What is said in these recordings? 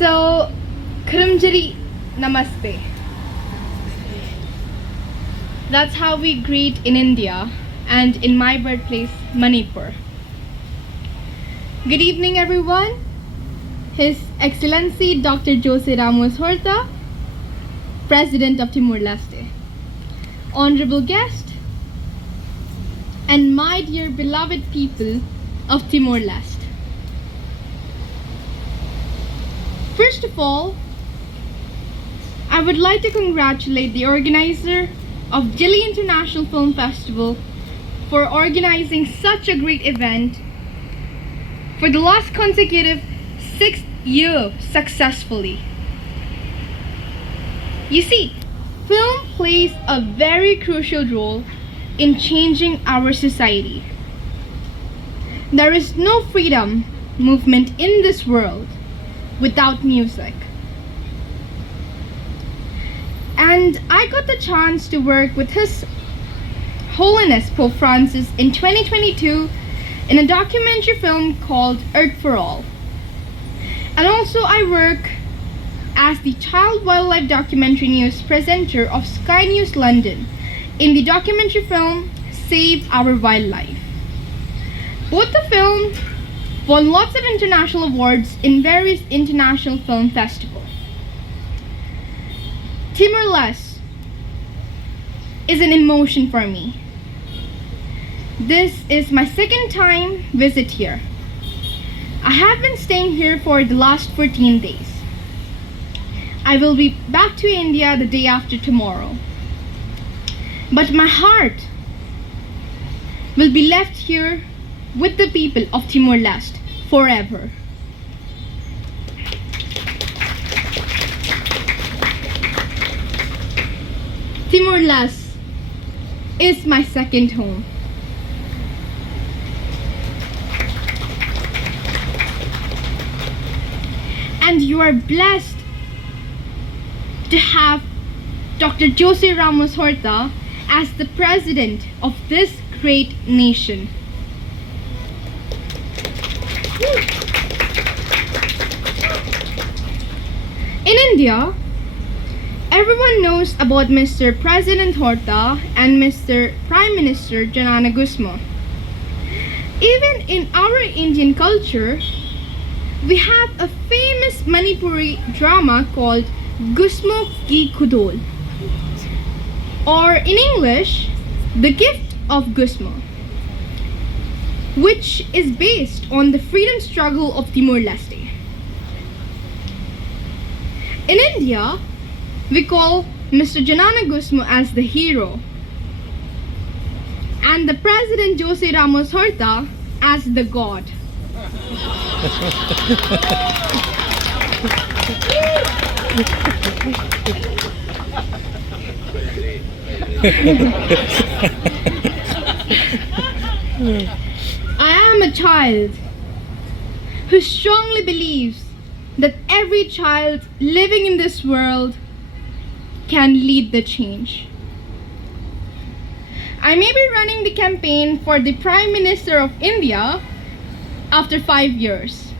So, Kurumjiri Namaste. That's how we greet in India and in my birthplace, Manipur. Good evening, everyone. His Excellency Dr. Jose Ramos Horta, President of Timor-Leste. Honorable guest, and my dear beloved people of Timor-Leste. First of all, I would like to congratulate the organizer of Dili International Film Festival for organizing such a great event for the last consecutive 6th year successfully. You see, film plays a very crucial role in changing our society. There is no freedom movement in this world without music. And I got the chance to work with His Holiness Pope Francis in 2022 in a documentary film called Earth for All. And also I work as the Child Wildlife Documentary News presenter of Sky News London in the documentary film Save Our Wildlife. Both the films won lots of international awards in various international film festivals. Timor-Leste is an emotion for me. This is my second time visit here. I have been staying here for the last 14 days. I will be back to India the day after tomorrow. But my heart will be left here with the people of Timor-Leste forever. Timor-Leste is my second home. And you are blessed to have Dr. Jose Ramos Horta as the president of this great nation. In India, everyone knows about Mr. President Horta and Mr. Prime Minister Janana Gusmo. Even in our Indian culture, we have a famous Manipuri drama called Gusmo Ki Kudol, or in English, The Gift of Gusmo, which is based on the freedom struggle of Timor-Leste. In India, we call Mr. Janana Gusmo as the hero and the President Jose Ramos Horta as the god. I am a child who strongly believes that every child living in this world can lead the change. I may be running the campaign for the Prime Minister of India after 5 years,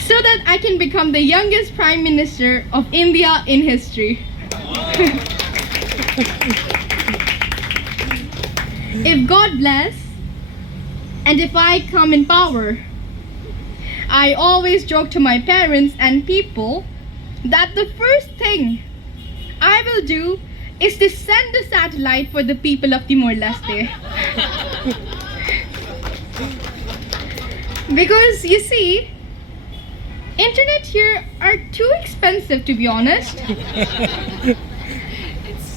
so that I can become the youngest Prime Minister of India in history. If God bless, and if I come in power, I always joke to my parents and people that the first thing I will do is to send a satellite for the people of Timor-Leste. Because you see, internet here are too expensive, to be honest,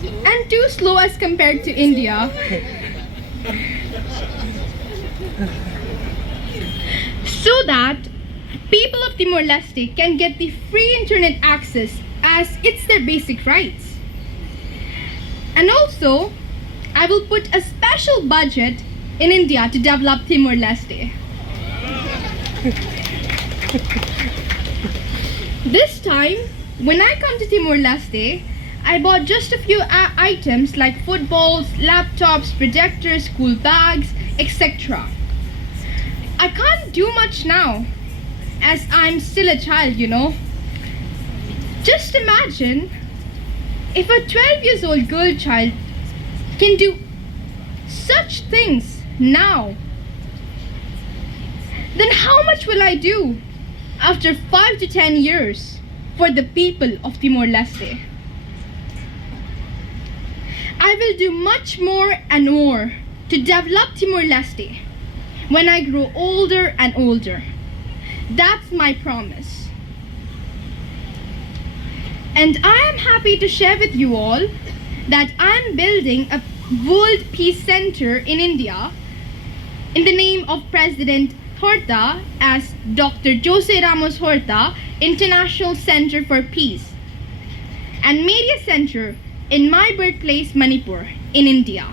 and too slow as compared to India. So that people of Timor-Leste can get the free internet access as it's their basic rights. And also, I will put a special budget in India to develop Timor-Leste. This time, when I come to Timor-Leste, I bought just a few items like footballs, laptops, projectors, school bags, etc. I can't do much now as I'm still a child, you know. Just imagine if a 12 years old girl child can do such things now, then how much will I do after 5 to 10 years for the people of Timor-Leste? I will do much more and more to develop Timor-Leste when I grow older and older. That's my promise. And I am happy to share with you all that I'm building a World Peace Center in India in the name of President Horta as Dr. Jose Ramos Horta International Center for Peace and Media Center in my birthplace Manipur in India.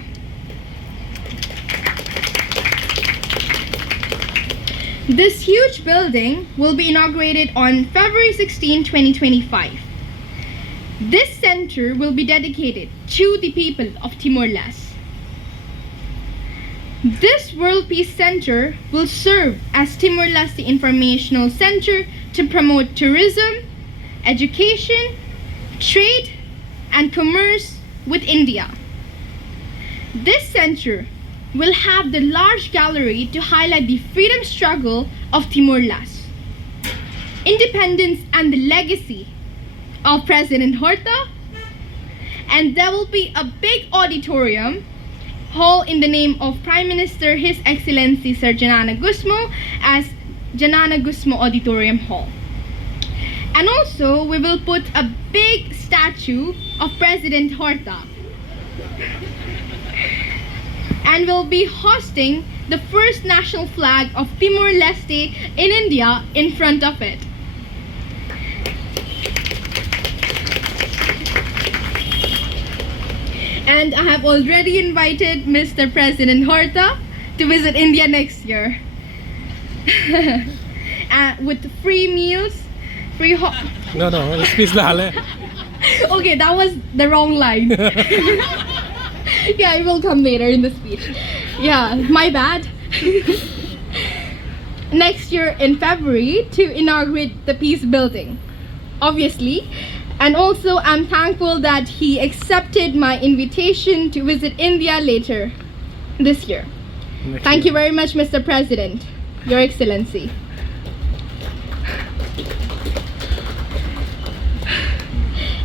This huge building will be inaugurated on February 16, 2025. This center will be dedicated to the people of Timor-Leste. This World Peace Center will serve as Timor-Leste Informational Center to promote tourism, education, trade, and commerce with India. This center will have the large gallery to highlight the freedom struggle of Timor-Leste, independence and the legacy of President Horta, and there will be a big auditorium hall in the name of Prime Minister His Excellency Sir Janana Gusmo as Janana Gusmo Auditorium Hall. And also we will put a big statue of President Horta and will be hosting the first national flag of Timor-Leste in India in front of it. And I have already invited Mr. President Horta to visit India next year. With free meals, No, speech lahat. Okay, that was the wrong line. Yeah, it will come later in the speech. Yeah, my bad. Next year in February to inaugurate the peace building, obviously. And also I'm thankful that he accepted my invitation to visit India later this year. Thank you very much, Mr. President, Your Excellency.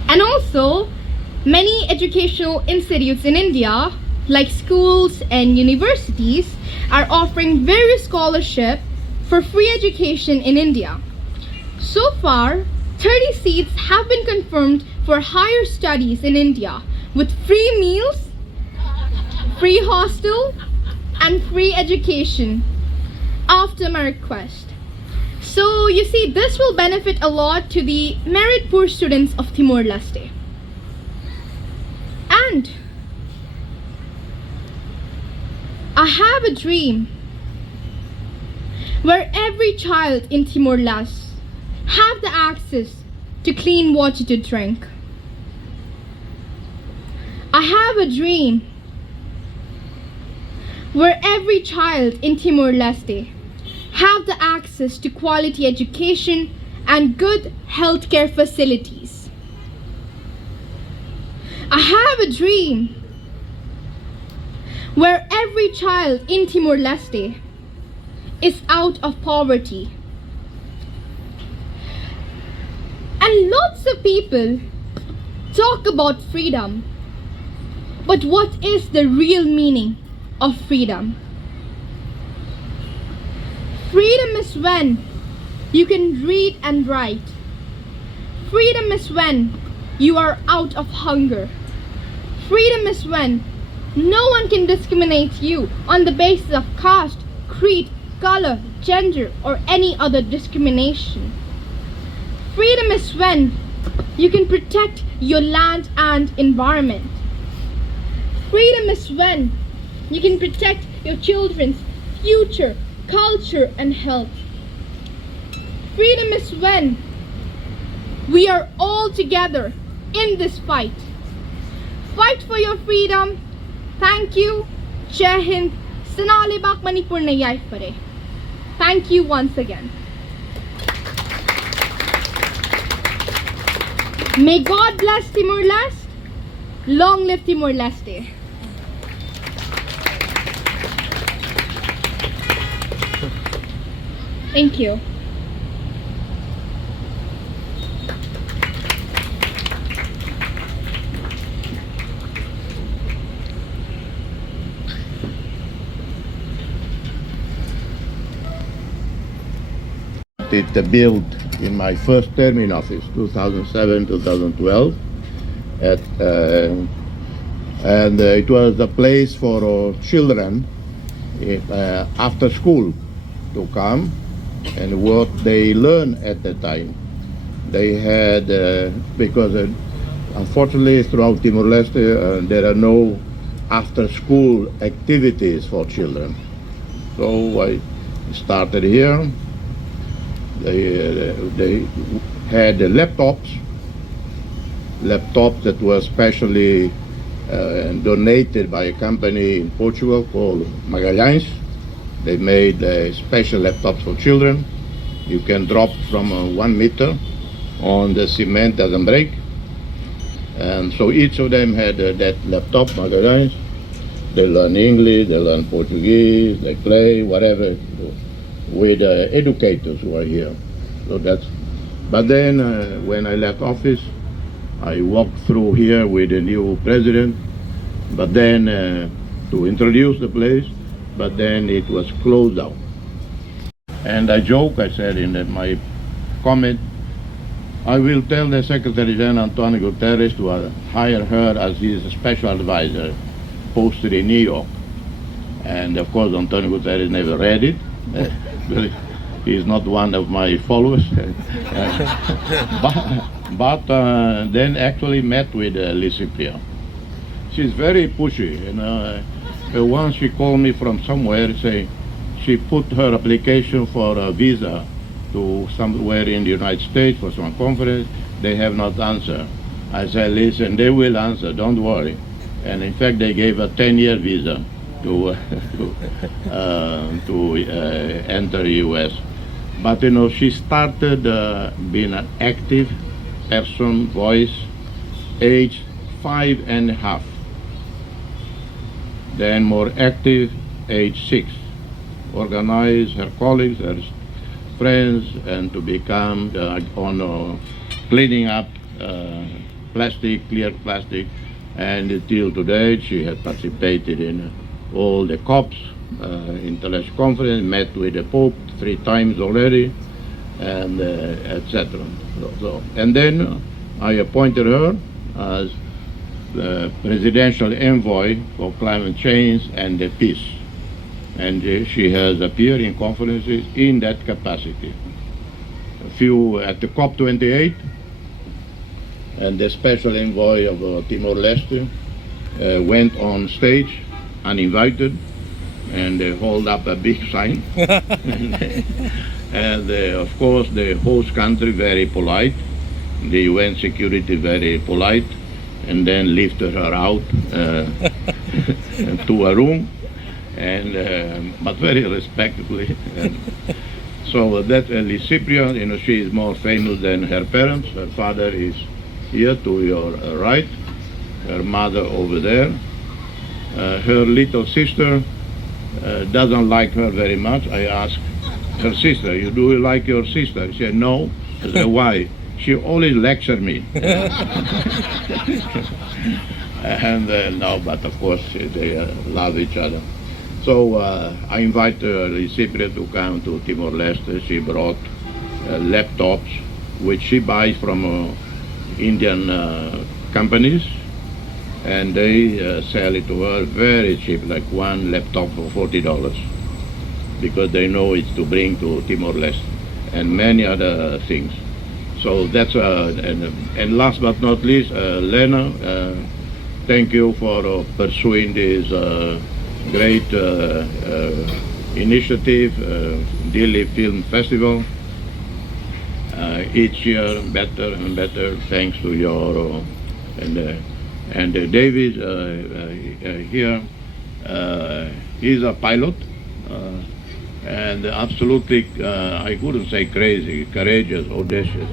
And also, many educational institutes in India, like schools and universities, are offering various scholarships for free education in India. So far, 30 seats have been confirmed for higher studies in India with free meals, free hostel, and free education after my request. So you see, this will benefit a lot to the merit poor students of Timor-Leste. And I have a dream where every child in Timor-Leste have the access to clean water to drink. I have a dream where every child in Timor-Leste have the access to quality education and good healthcare facilities. I have a dream where every child in Timor-Leste is out of poverty. And lots of people talk about freedom, but what is the real meaning of freedom? Freedom is when you can read and write. Freedom is when you are out of hunger. Freedom is when no one can discriminate you on the basis of caste, creed, color, gender, or any other discrimination. Freedom is when you can protect your land and environment. Freedom is when you can protect your children's future, culture, and health. Freedom is when we are all together in this fight. Fight for your freedom. Thank you. Jai Hind. Sanalibak Manipur na yai pare. Thank you once again. May God bless Timor-Leste. Long live Timor-Leste. Thank you. It built in my first term in office, 2007-2012, and it was a place for children after school to come and what they learned at the time. They had, because unfortunately throughout Timor-Leste there are no after-school activities for children. So I started here. They had laptops that were specially donated by a company in Portugal called Magalhães. They made special laptops for children. You can drop from 1 meter on the cement, doesn't break. And so each of them had that laptop, Magalhães. They learn English, they learn Portuguese, they play, whatever, with educators who are here. So that's. But then when I left office, I walked through here with the new president, but then to introduce the place, but then it was closed down. And I joke, I said in my comment, I will tell the Secretary General Antonio Guterres to hire her as his special advisor, posted in New York. And of course, Antonio Guterres never read it. He's not one of my followers. but then actually met with Lisipia. She's very pushy. Once she called me from somewhere, say she put her application for a visa to somewhere in the United States for some conference. They have not answered. I said, listen, they will answer, don't worry. And in fact, they gave a 10-year visa to enter the U.S. But she started being an active person, voice, age 5.5. Then more active, age 6. Organize her colleagues, her friends, and to become on cleaning up plastic, clear plastic. And until today, she has participated in all the COPs, international conference, met with the Pope 3 times already, and etc. And then I appointed her as the presidential envoy for climate change and the peace. And she has appeared in conferences in that capacity. A few at the COP28, and the special envoy of Timor-Leste went on stage uninvited and hold up a big sign. and of course the host country very polite, the UN security very polite, and then lifted her out to a room, and but very respectfully. So that Lisipia, she is more famous than her parents. Her father is here to your right, her mother over there. Her little sister doesn't like her very much. I asked her sister, do you like your sister? She said, no. I said, why? She always lectured me. And no, but of course they love each other. So I invited Lisipia to come to Timor-Leste. She brought laptops, which she buys from Indian companies, and they sell it to her very cheap, like one laptop for $40, because they know it's to bring to Timor-Leste, and many other things. So that's and last but not least, Lena, thank you for pursuing this great initiative, Dili Film Festival. Each year better and better, thanks to your and David here. He's a pilot, and absolutely I couldn't say crazy, courageous, audacious.